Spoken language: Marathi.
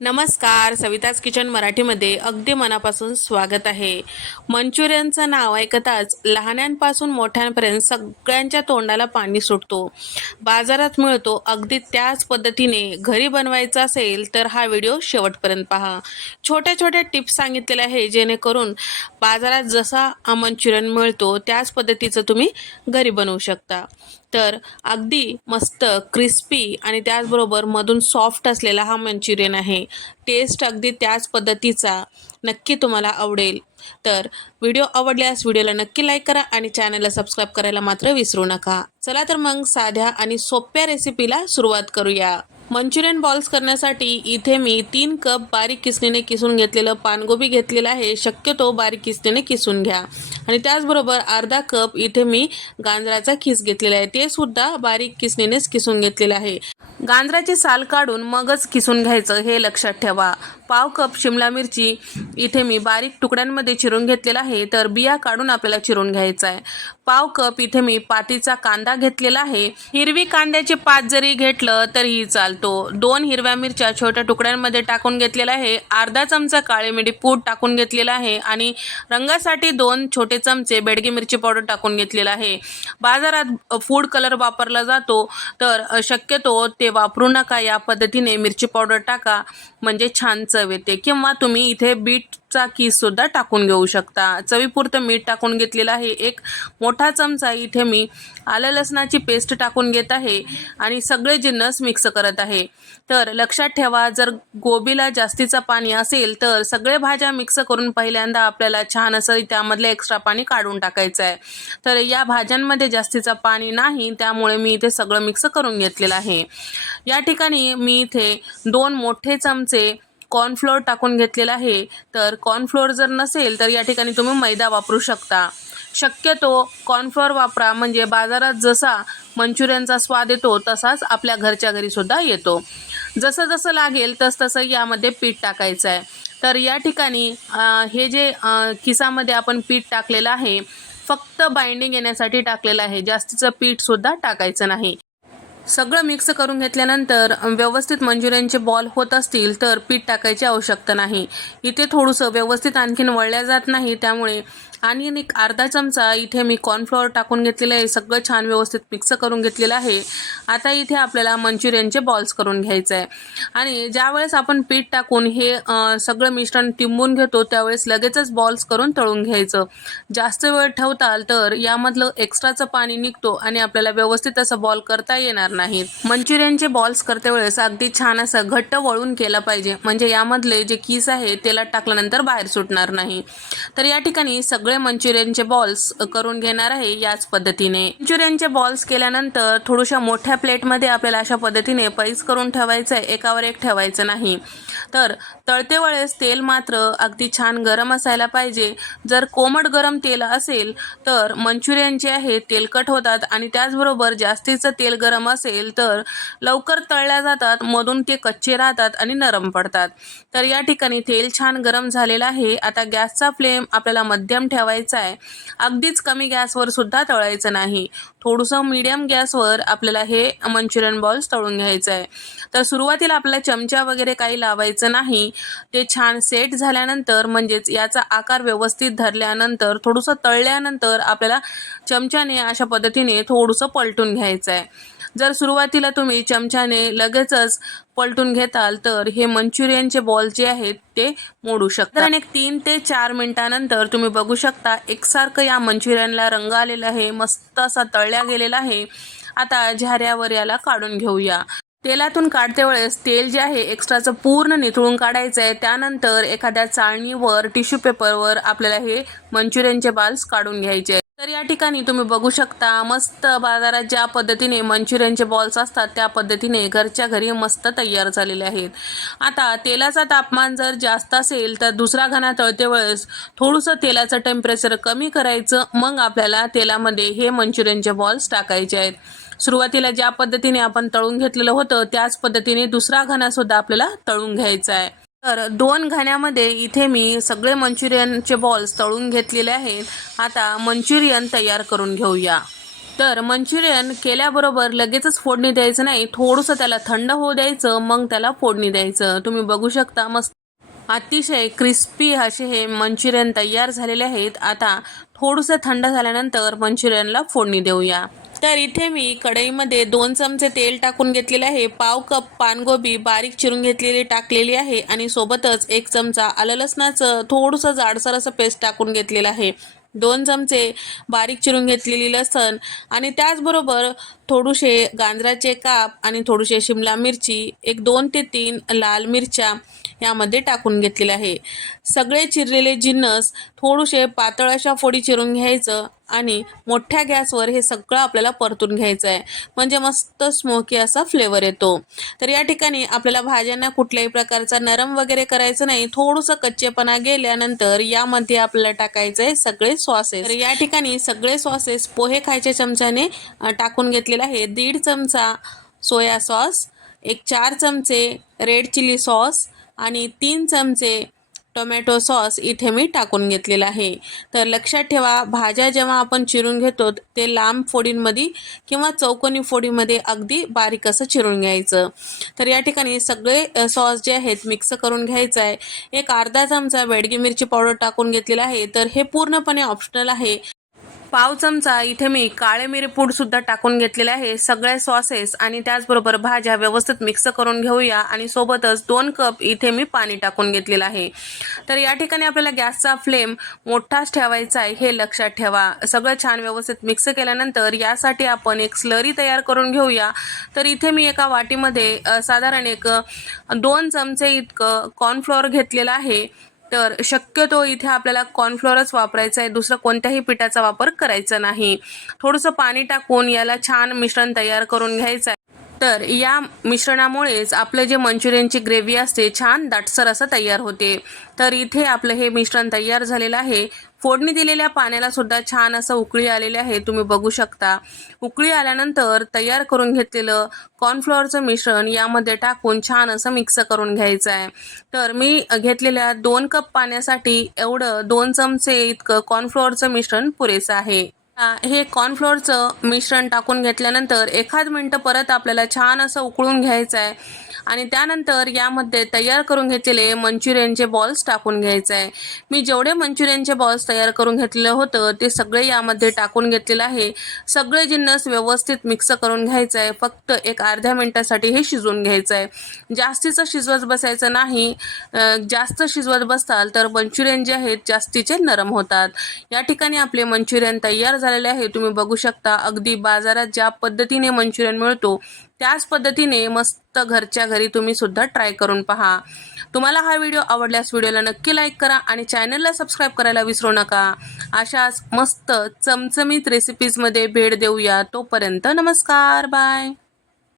नमस्कार सविताज किचन मराठीमध्ये अगदी मनापासून स्वागत आहे. मंचुरियनचं नाव ऐकताच लहानांपासून मोठ्यांपर्यंत सगळ्यांच्या तोंडाला पाणी सुटतो. बाजारात मिळतो अगदी त्याच पद्धतीने घरी बनवायचा असेल तर हा व्हिडिओ शेवटपर्यंत पहा. छोट्या छोट्या टिप्स सांगितलेल्या आहे जेणेकरून बाजारात जसा हा मंचुरियन मिळतो त्याच पद्धतीचं तुम्ही घरी बनवू शकता. तर अगदी मस्त क्रिस्पी आणि त्याचबरोबर मधून सॉफ्ट असलेला हा मंचुरियन आहे. टेस्ट अगदी त्याच पद्धतीचा नक्की तुम्हाला आवडेल. तर व्हिडिओ आवडल्यास व्हिडिओला नक्की लाईक करा आणि चॅनलला सबस्क्राईब करायला मात्र विसरू नका. चला तर मग साध्या आणि सोप्या रेसिपीला सुरुवात करूया. मंचुरियन बॉल्स करण्यासाठी इथे मी तीन कप बारीक किसणीने किसून घेतलेलं पानगोबी घेतलेलं आहे. शक्यतो बारीक किसणीने किसून घ्या. आणि त्याचबरोबर अर्धा कप इथे मी गांजराचा खिस घेतलेला आहे. ते सुद्धा बारीक किसणीनेच किसून घेतलेलं आहे. गांजराची साल काढून मगच किसून घ्यायचं हे लक्षात ठेवा. पाव कप शिमला मिरची. इथे मी बारीक तुकड्यांमध्ये चिरून घेतलेला आहे. तर बिया काढून आपल्याला चिरून घ्यायचा आहे. पाव कप इथे मी पातीचा कांदा घेतलेला आहे. हिरवी कांद्याची पात जरी घेतलं तरीही चालतो. दोन हिरव्या मिरच्या छोट्या तुकड्यांमध्ये टाकून घेतलेला आहे. अर्धा चमचा काळे मिरी पूड टाकून घेतलेला आहे. आणि रंगासाठी दोन छोटे चमचे बेडगी मिरची पावडर टाकून घेतलेला आहे. बाजारात फूड कलर वापरला जातो. तर शक्यतो ते वापरू नका. या पद्धतीने मिरची पावडर टाका. म्हणजे छान चव येते. किंवा तुम्ही इथे बीटचा किस सुद्धा टाकून घेऊ शकता. चवीपुरतं मीठ टाकून घेतलेलं आहे. एक मोठा चमचा इथे मी आलं लसणाची पेस्ट टाकून घेत आहे. आणि सगळे जिन्नस मिक्स करत आहे. तर लक्षात ठेवा जर गोबीला जास्तीचं पाणी असेल तर सगळे भाज्या मिक्स करून पहिल्यांदा आपल्याला छान असं त्यामधलं एक्स्ट्रा पाणी काढून टाकायचं आहे. तर या भाज्यांमध्ये जास्तीचं पाणी नाही त्यामुळे मी इथे सगळं मिक्स करून घेतलेलं आहे. या ठिकाणी मी इथे दोन मोठे चमचे कॉर्नफ्लोअर टाकून घेतलेला आहे. तर कॉर्नफ्लोअर जर नसेल तर या ठिकाणी तुम्ही मैदा वापरू शकता. शक्यतो कॉर्नफ्लोअर वापरा म्हणजे बाजारात जसा मंचुरियनचा स्वाद येतो तसाच आपल्या घरच्या घरी सुद्धा येतो. जसं जसं लागेल तस तसं यामध्ये पीठ टाकायचं आहे तर या ठिकाणी हे जे किसामध्ये आपण पीठ टाकलेलं आहे फक्त बाइंडिंग येण्यासाठी टाकलेलं आहे. जास्तीचं पीठसुद्धा टाकायचं नाही. सगळं मिक्स करून घेतल्यानंतर व्यवस्थित मंचुरियनचे बॉल होत असतील तर पीठ टाकायची आवश्यकता नाही. इथे थोडंसं व्यवस्थित आणखीन वळल्या जात नाही त्यामुळे आणि एक अर्धा चमचा इथे मी कॉर्नफ्लॉवर टाकून घेतलेलं आहे. सगळं छान व्यवस्थित मिक्स करून घेतलेलं आहे. आता इथे आपल्याला मंचुरियनचे बॉल्स करून घ्यायचं आहे आणि ज्यावेळेस आपण पीठ टाकून हे सगळं मिश्रण टिंबून घेतो त्यावेळेस लगेचच बॉल्स करून तळून घ्यायचं. जास्त वेळ ठेवताल तर यामधलं एक्स्ट्राचं पाणी निघतो आणि आपल्याला व्यवस्थित असं बॉल करता येणार नाहीत मंचुरियनचे बॉल्स करते वेळेस अगदी छान असं घट्ट वळून केलं पाहिजे. म्हणजे यामधले जे कीस आहे त्याला टाकल्यानंतर बाहेर सुटणार नाही. तर या ठिकाणी सगळं सगळे मंचुरियनचे बॉल्स करून घेणार आहे याच पद्धतीने. मंचुरियनचे बॉल्स केल्यानंतर थोड्याशा मोठ्या प्लेटमध्ये आपल्याला अशा पद्धतीने पैस करून ठेवायचं आहे एकावर एक ठेवायचं नाही. तर तळते वेळेस तेल मात्र अगदी छान गरम असायला पाहिजे. जर कोमट गरम तेल असेल तर मंचुरियन जे आहे तेलकट होतात आणि त्याचबरोबर जास्तीचं तेल गरम असेल तर लवकर तळल्या जातात मधून ते कच्चे राहतात आणि नरम पडतात. तर या ठिकाणी तेल छान गरम झालेलं आहे. आता गॅसचा फ्लेम आपल्याला मध्यम ठेवायचा आहे अगदीच कमी गॅसवर सुद्धा तळायचं नाही. थोडंसं मीडियम गॅसवर आपल्याला हे मंचुरियन बॉल्स तळून घ्यायचं आहे तर सुरुवातीला आपल्याला चमचा वगैरे काही लावायचं नाही. ते छान सेट झाल्यानंतर म्हणजेच याचा आकार व्यवस्थित धरल्यानंतर थोडंसं तळल्यानंतर आपल्याला चमच्याने अशा पद्धतीने थोडंसं पलटून घ्यायचं आहे जर सुरुवातीला तुम्ही चमच्याने लगेचच पलटून घेताल तर हे मंचुरियनचे बॉल जे आहेत ते मोडू शकतात आणि एक तीन ते चार मिनिटानंतर तुम्ही बघू शकता एकसारखं या मंचुरियनला रंग आलेला आहे. मस्त असा तळल्या गेलेला आहे. आता झाऱ्यावर याला काढून घेऊया. तेलातून काढते वेळेस तेल जे आहे एक्स्ट्राचं पूर्ण निथळून काढायचं आहे. त्यानंतर एखाद्या चाळणीवर टिश्यू पेपरवर आपल्याला हे मंचुरियनचे बाल्स काढून घ्यायचे तर या ठिकाणी तुम्ही बघू शकता मस्त बाजारात ज्या पद्धतीने मंचुरियनचे बॉल्स असतात त्या पद्धतीने घरच्या घरी मस्त तयार झालेले आहेत. आता तेलाचा तापमान जर जास्त असेल तर दुसरा घाणा तळते वेळेस थोडंसं तेलाचं टेम्परेचर कमी करायचं मग आपल्याला तेलामध्ये हे मंचुरियनचे बॉल्स टाकायचे आहेत. सुरुवातीला ज्या पद्धतीने आपण तळून घेतलेलं होतं त्याच पद्धतीने दुसरा घणासुद्धा आपल्याला तळून घ्यायचा आहे. तर दोन घाण्यामध्ये इथे मी सगळे मंचुरियनचे बॉल्स तळून घेतलेले आहेत. आता मंचुरियन तयार करून घेऊया. तर मंचुरियन केल्याबरोबर लगेचच फोडणी द्यायचं नाही थोडंसं त्याला थंड होऊ द्यायचं मग त्याला फोडणी द्यायचं. तुम्ही बघू शकता मस्त. अतिशय क्रिस्पी असे हे मंचुरियन तयार झालेले आहेत. आता थोडंसं थंड झाल्यानंतर मंचुरियनला फोडणी देऊया. तर इथे मी कढईमध्ये दोन चमचे तेल टाकून घेतलेले आहे. पाव कप पानगोबी बारीक चिरून घेतलेली टाकलेली आहे आणि सोबतच एक चमचा आलं लसणाचं थोडंसं जाडसर असं पेस्ट टाकून घेतलेलं आहे. दोन चमचे बारीक चिरून घेतलेली लसण आणि त्याचबरोबर थोडेसे गांजराचे काप आणि थोडीशी शिमला मिरची एक दोन ते तीन लाल मिरच्या यामध्ये टाकून घेतलेले आहे. सगळे चिरलेले जिन्नस थोडेसे पातळ अशा फोडी चिरून घ्यायचं आणि मोठ्या गॅसवर हे सगळं आपल्याला परतून घ्यायचं आहे. म्हणजे मस्त स्मोकी असा फ्लेवर येतो. तर या ठिकाणी आपल्याला भाज्यांना कुठल्याही प्रकारचा नरम वगैरे करायचं नाही. थोडंसं कच्चेपणा गेल्यानंतर यामध्ये आपल्याला टाकायचं आहे सगळे सॉसेस तर या ठिकाणी सगळे सॉसेस पोहे खायच्या चमच्याने टाकून घेतलेले आहे. दीड चमचा सोया सॉस एक चार चमचे रेड चिली सॉस आणि तीन चमचे टोमॅटो सॉस इथे मी टाकून घेतलेला आहे. तर लक्षात ठेवा भाज्या जेव्हा आपण चिरून घेतो ते लांब फोडींमध्ये किंवा चौकोनी फोडीमध्ये अगदी बारीक असं चिरून घ्यायचं. तर या ठिकाणी सगळे सॉस जे आहेत मिक्स करून घ्यायचं आहे. एक अर्धा चमचा बेडगी मिरची पावडर टाकून घेतलेला आहे. तर हे पूर्णपणे ऑप्शनल आहे. पाव चमचा इथे मी काळे मिरी पूड सुद्धा टाकून घेतलेले आहे. सगळे सॉसेस आणि त्याचबरोबर भाज्या व्यवस्थित मिक्स करून घेऊया. आणि सोबतच दोन कप इथे मी पाणी टाकून घेतलेलं आहे. तर या ठिकाणी आपल्याला गॅसचा फ्लेम मोठाच ठेवायचा आहे हे लक्षात ठेवा. सगळं छान व्यवस्थित मिक्स केल्यानंतर यासाठी आपण एक स्लरी तयार करून घेऊया. तर इथे मी एका वाटीमध्ये साधारण एक दोन चमचे इतकं कॉर्नफ्लॉवर घेतलेलं आहे. तर शक्यतो इथे आपल्याला कॉर्नफ्लोअरच वापरायचा आहे. दुसरं कोणत्याही पिठाचा वापर करायचा नाही. थोडंसं पाणी टाकून याला छान मिश्रण तयार करून घ्यायचं आहे. तर या मिश्रणामुळेच आपलं जे मंचुरियनची ग्रेव्ही असते छान दाटसर असं तयार होते. तर इथे आपलं हे मिश्रण तयार झालेलं आहे. फोडणी दिलेल्या पाण्याला सुद्धा छान असं उकळी आलेली आहे. तुम्ही बघू शकता. उकळी आल्यानंतर तयार करून घेतलेलं कॉर्नफ्लॉवरचं मिश्रण यामध्ये टाकून छान असं मिक्स करून घ्यायचं आहे. तर मी घेतलेल्या दोन कप पाण्यासाठी एवढं दोन चमचे इतकं कॉर्नफ्लॉवरचं मिश्रण पुरेसं आहे. हे कॉर्नफ्लोअरचं मिश्रण टाकून घेतल्यानंतर एखाद मिनटं परत आपल्याला छान असं उकळून घ्यायचं आहे आणि त्यानंतर यामध्ये तयार करून घेतलेले मंचुरियनचे बॉल्स टाकून घ्यायचं आहे मी जेवढे मंचुरियनचे बॉल्स तयार करून घेतलेलं होतं ते सगळे यामध्ये टाकून घेतलेलं आहे. सगळे जिन्नस व्यवस्थित मिक्स करून घ्यायचं आहे फक्त एक अर्ध्या मिनटासाठी हे शिजवून घ्यायचं आहे जास्तीचं शिजवत बसायचं नाही. जास्त शिजवत बसताल तर मंचुरियन जे आहेत जास्तीचे नरम होतात. या ठिकाणी आपले मंचुरियन तयार झालेले आहे. तुम्ही बघू शकता अगदी बाजारात ज्या पद्धतीने मंचुरियन मिळतो त्याच पद्धतीने मस्त घरच्या घरी तुम्ही सुद्धा ट्राय करून पहा. तुम्हाला हा व्हिडिओ आवडल्यास व्हिडिओला नक्की लाईक करा आणि चॅनलला सबस्क्राईब करायला विसरू नका. अशाच मस्त चमचमीत रेसिपीजमध्ये भेट देऊया. तोपर्यंत नमस्कार बाय